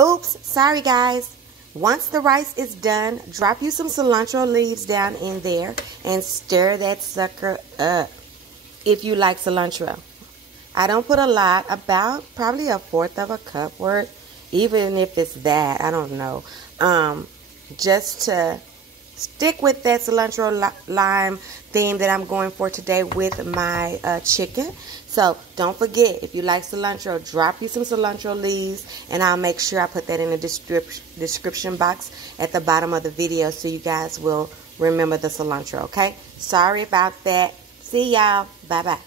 Oops, sorry guys. Once the rice is done, drop you some cilantro leaves down in there and stir that sucker up if you like cilantro. I don't put a lot, about probably a fourth of a cup worth, even if it's that, I don't know. Just to stick with that cilantro lime theme that I'm going for today with my chicken. So don't forget, if you like cilantro, drop you some cilantro leaves, and I'll make sure I put that in the description box at the bottom of the video so you guys will remember the cilantro, okay? Sorry about that. See y'all. Bye-bye.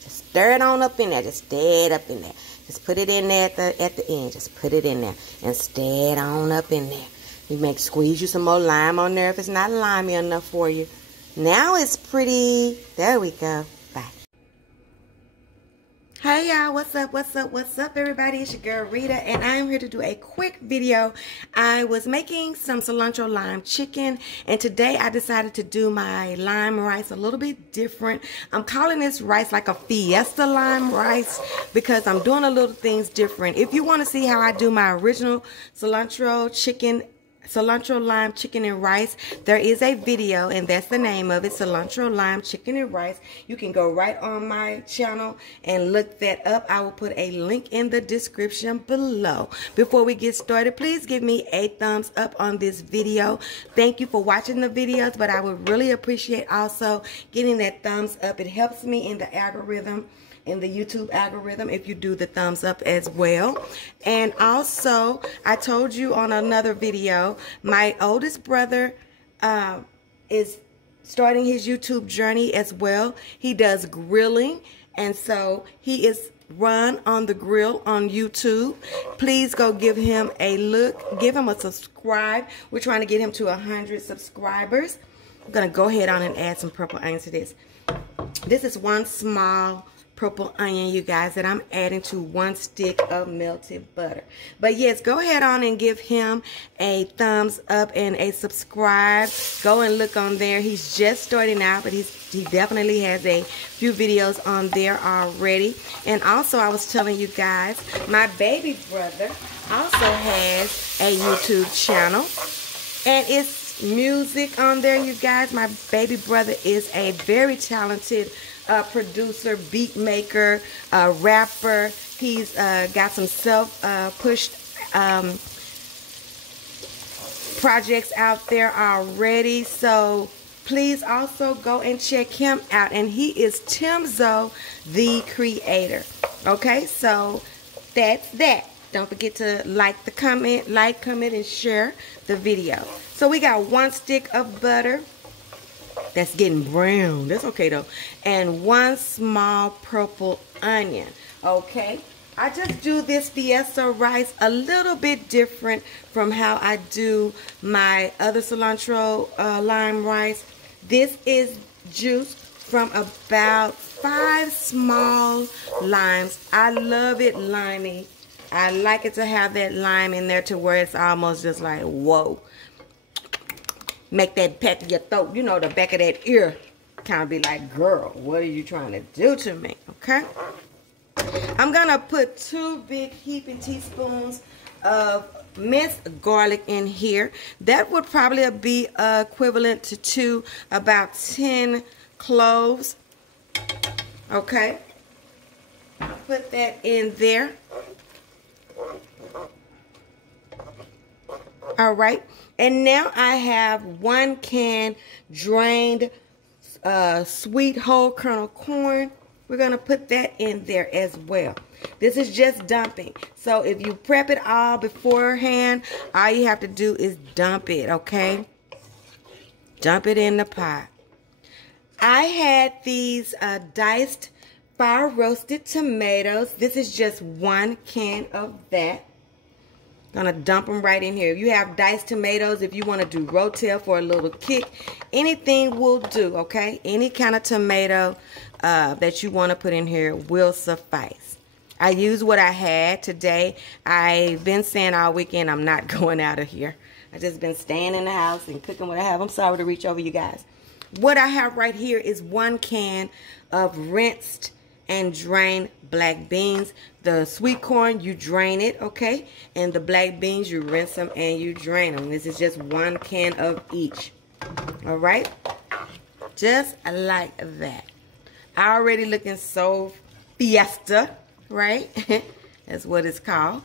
Just stir it on up in there. Just stir it up in there. Just put it in there at the end. Just put it in there and stir it on up in there. You squeeze you some more lime on there if it's not limey enough for you. Now it's pretty. There we go. Bye. Hey y'all, what's up everybody? It's your girl Rita, and I am here to do a quick video. I was making some cilantro lime chicken, and today I decided to do my lime rice a little bit different. I'm calling this rice like a Fiesta Lime Rice because I'm doing a little things different. If you want to see how I do my original cilantro lime chicken and rice, there is a video, and that's the name of it, cilantro lime chicken and rice. You can go right on my channel and look that up. I will put a link in the description below. Before we get started, please give me a thumbs up on this video. Thank you for watching the videos, but I would really appreciate also getting that thumbs up. It helps me in the algorithm, in the YouTube algorithm, if you do the thumbs up as well. And also, I told you on another video, my oldest brother is starting his YouTube journey as well. He does grilling, and so he is run on the grill on YouTube. Please go give him a look, give him a subscribe. We're trying to get him to 100 subscribers. I'm gonna go ahead on and add some purple onions to this. This is one small purple onion, you guys, that I'm adding to 1 stick of melted butter. But yes, go ahead on and give him a thumbs up and a subscribe. Go and look on there. He's just starting out, but he definitely has a few videos on there already. And also, I was telling you guys, my baby brother also has a YouTube channel, and it's music on there, you guys. My baby brother is a very talented producer, beat maker, rapper. He's got some self-pushed projects out there already. So please also go and check him out. And he is Timzo the Creator. Okay, so that's that. Don't forget to like, comment, and share the video. So we got 1 stick of butter. That's getting brown. That's okay though. And 1 small purple onion. Okay. I just do this Fiesta rice a little bit different from how I do my other cilantro lime rice. This is juice from about 5 small limes. I love it limey. I like it to have that lime in there to where it's almost just like, whoa. Make that peck in your throat, you know, the back of that ear kind of be like, girl, what are you trying to do to me? Okay. I'm going to put 2 big heaping teaspoons of minced garlic in here. That would probably be equivalent to about 10 cloves. Okay. Put that in there. All right. And now I have 1 can drained sweet whole kernel corn. We're going to put that in there as well. This is just dumping. So if you prep it all beforehand, all you have to do is dump it, okay? Dump it in the pot. I had these diced fire roasted tomatoes. This is just 1 can of that. Gonna dump them right in here. If you have diced tomatoes, if you want to do Rotel for a little kick, anything will do, okay? Any kind of tomato that you want to put in here will suffice. I used what I had today. I've been saying all weekend I'm not going out of here. I just been staying in the house and cooking what I have. I'm sorry to reach over you guys. What I have right here is 1 can of rinsed and drained black beans. The sweet corn, you drain it, okay? And the black beans, you rinse them and you drain them. This is just 1 can of each. All right? Just like that. Already looking so fiesta, right? That's what it's called.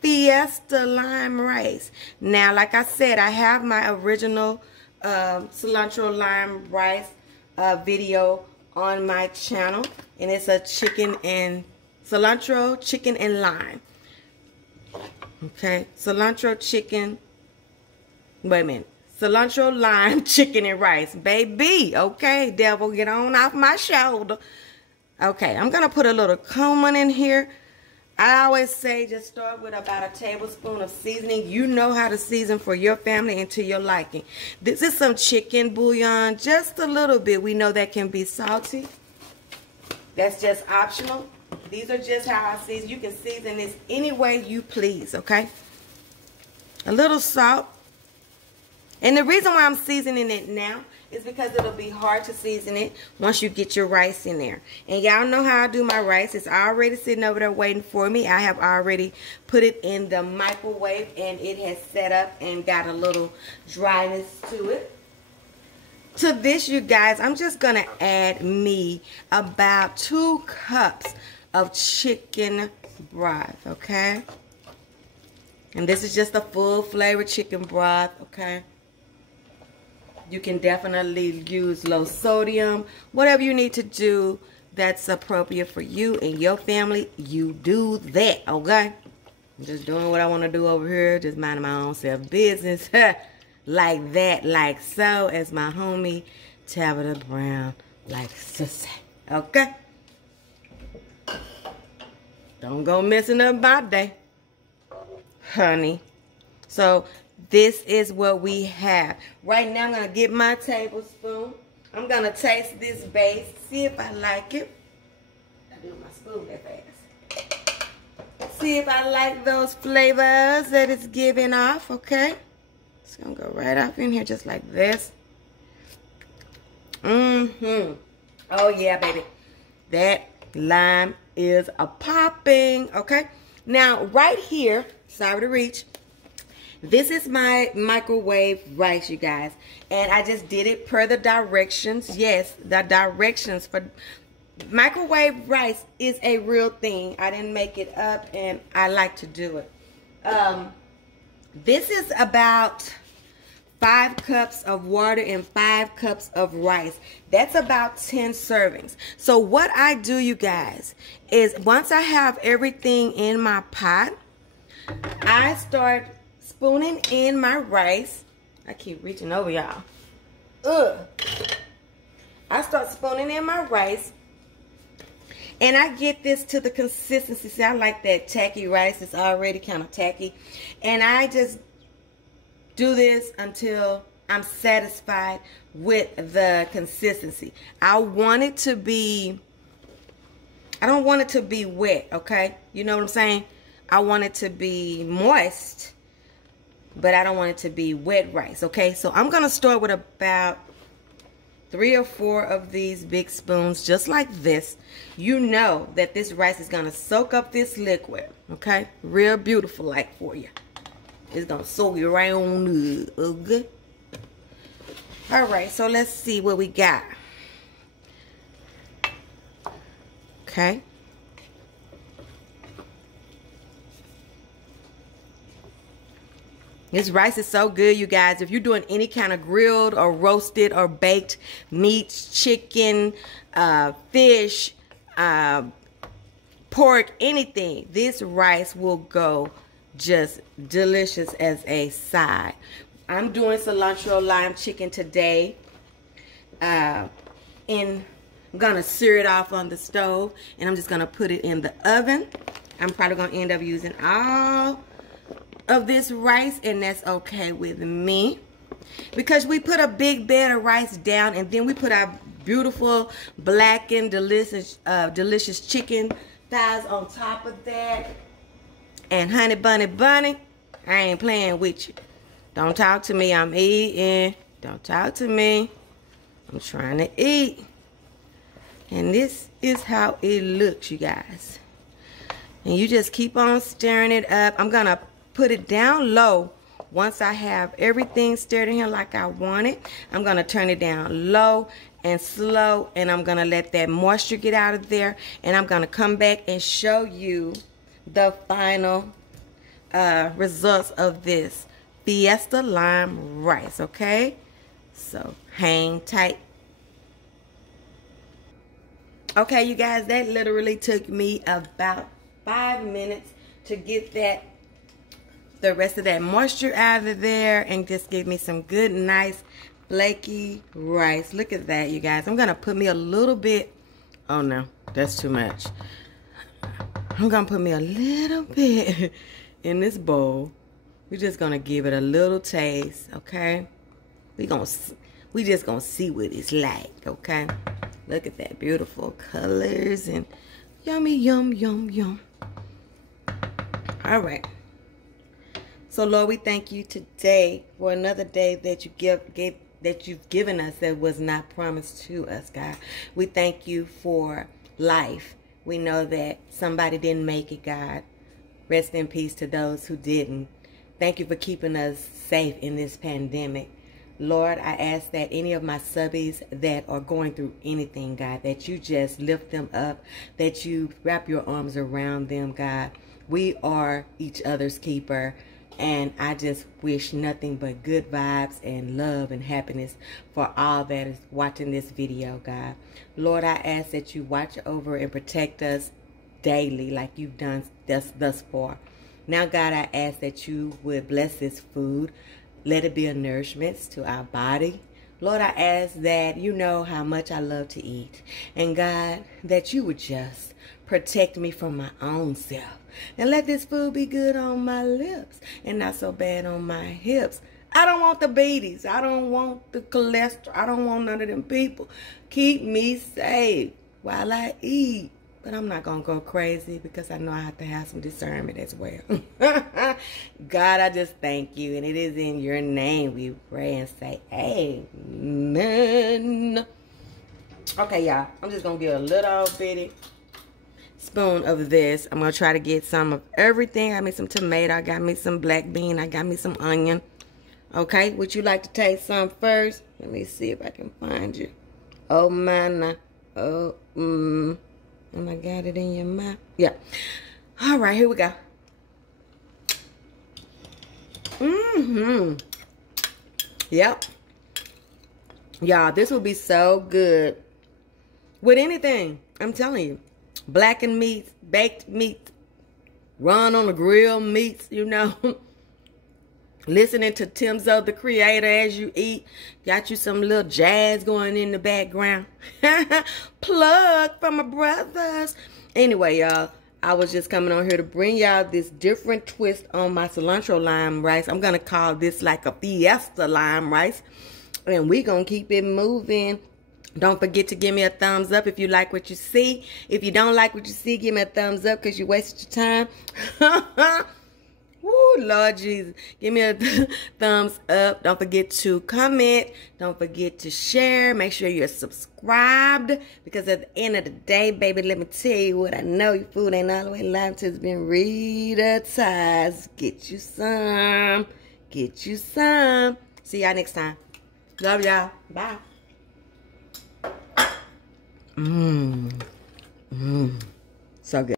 Fiesta Lime Rice. Now, like I said, I have my original Cilantro Lime Rice video on my channel, and it's a cilantro, chicken, and lime. Okay, cilantro, chicken, wait a minute. Cilantro, lime, chicken, and rice. Baby, okay, devil, get on off my shoulder. Okay, I'm going to put a little cumin in here. I always say just start with about a tablespoon of seasoning. You know how to season for your family and to your liking. This is some chicken bouillon, just a little bit. We know that can be salty. That's just optional. These are just how I season. You can season this any way you please, okay? A little salt. And the reason why I'm seasoning it now is because it'll be hard to season it once you get your rice in there. And y'all know how I do my rice. It's already sitting over there waiting for me. I have already put it in the microwave and it has set up and got a little dryness to it. To this, you guys, I'm just going to add me about 2 cups of chicken broth, okay? And this is just a full flavor chicken broth, okay? You can definitely use low sodium. Whatever you need to do that's appropriate for you and your family, you do that, okay? I'm just doing what I want to do over here. Just minding my own self business. Like that, like so, as my homie Tabitha Brown likes to say, okay? Don't go messing up my day, honey. So this is what we have. Right now, I'm going to get my tablespoon. I'm going to taste this base, see if I like it. I do my spoon that fast. See if I like those flavors that it's giving off, okay? It's going to go right up in here just like this. Oh, yeah, baby. That lime is a popping, okay? Now, right here, sorry to reach. This is my microwave rice, you guys. And I just did it per the directions. Yes, the directions for microwave rice is a real thing. I didn't make it up, and I like to do it. This is about 5 cups of water and 5 cups of rice. That's about 10 servings. So what I do, you guys, is once I have everything in my pot, I start spooning in my rice. I keep reaching over, y'all. I start spooning in my rice, and I get this to the consistency. See, I like that tacky rice. It's already kind of tacky. And I just do this until I'm satisfied with the consistency. I want it to be, I don't want it to be wet, okay? You know what I'm saying? I want it to be moist, but I don't want it to be wet rice, okay? So I'm going to start with about 3 or 4 of these big spoons, just like this. You know that this rice is going to soak up this liquid, okay? Real beautiful like for you. It's going to soak it right on up, okay? All right, so let's see what we got. Okay. This rice is so good, you guys. If you're doing any kind of grilled or roasted or baked meats, chicken, fish, pork, anything, this rice will go just delicious as a side. I'm doing cilantro lime chicken today. I'm gonna sear it off on the stove, and I'm just gonna put it in the oven. I'm probably gonna end up using all of this rice, and that's okay with me, because we put a big bed of rice down, and then we put our beautiful blackened delicious chicken thighs on top of that. And honey bunny, I ain't playing with you. Don't talk to me, I'm eating. Don't talk to me, I'm trying to eat. And this is how it looks, you guys. And you just keep on stirring it up. I'm going to put it down low. Once I have everything stirred in here like I want it, I'm going to turn it down low and slow. And I'm going to let that moisture get out of there. And I'm going to come back and show you the final results of this Fiesta Lime Rice, okay? So hang tight. Okay, you guys, that literally took me about 5 minutes to get the rest of that moisture out of there and just give me some good, nice, flaky rice. Look at that, you guys. I'm going to put me a little bit. Oh, no, that's too much. I'm going to put me a little bit in this bowl. We're just going to give it a little taste, okay? We just going to see what it's like, okay? Look at that beautiful colors and yummy, yum, yum, yum. All right. So, Lord, we thank you today for another day that you've given us that was not promised to us, God. We thank you for life. We know that somebody didn't make it, God. Rest in peace to those who didn't. Thank you for keeping us safe in this pandemic. Lord, I ask that any of my subbies that are going through anything, God, that you just lift them up, that you wrap your arms around them, God. We are each other's keeper, and I just wish nothing but good vibes and love and happiness for all that is watching this video, God. Lord, I ask that you watch over and protect us daily like you've done thus far. Now, God, I ask that you would bless this food. Let it be a nourishment to our body. Lord, I ask that you know how much I love to eat. And God, that you would just protect me from my own self. And let this food be good on my lips and not so bad on my hips. I don't want the beaties. I don't want the cholesterol. I don't want none of them people. Keep me safe while I eat. But I'm not going to go crazy because I know I have to have some discernment as well. God, I just thank you. And it is in your name we pray and say amen. Okay, y'all. I'm just going to get a little bitty spoon of this. I'm going to try to get some of everything. I got me some tomato. I got me some black bean. I got me some onion. Okay. Would you like to taste some first? Let me see if I can find you. Oh, man. Oh, and I got it in your mouth. Yeah. All right, here we go. Yep. Y'all, this will be so good with anything. I'm telling you. Blackened meats, baked meats, run on the grill meats, you know. Listening to Timzo the Creator as you eat. Got you some little jazz going in the background. Plug from my brothers. Anyway, y'all, I was just coming on here to bring y'all this different twist on my cilantro lime rice. I'm going to call this like a Fiesta Lime Rice. And we're going to keep it moving. Don't forget to give me a thumbs up if you like what you see. If you don't like what you see, give me a thumbs up because you wasted your time. Woo, Lord Jesus. Give me a thumbs up. Don't forget to comment. Don't forget to share. Make sure you're subscribed. Because at the end of the day, baby, let me tell you what I know. Your food ain't all the way live until it's been Rita-tized. Get you some. Get you some. See y'all next time. Love y'all. Bye. So good.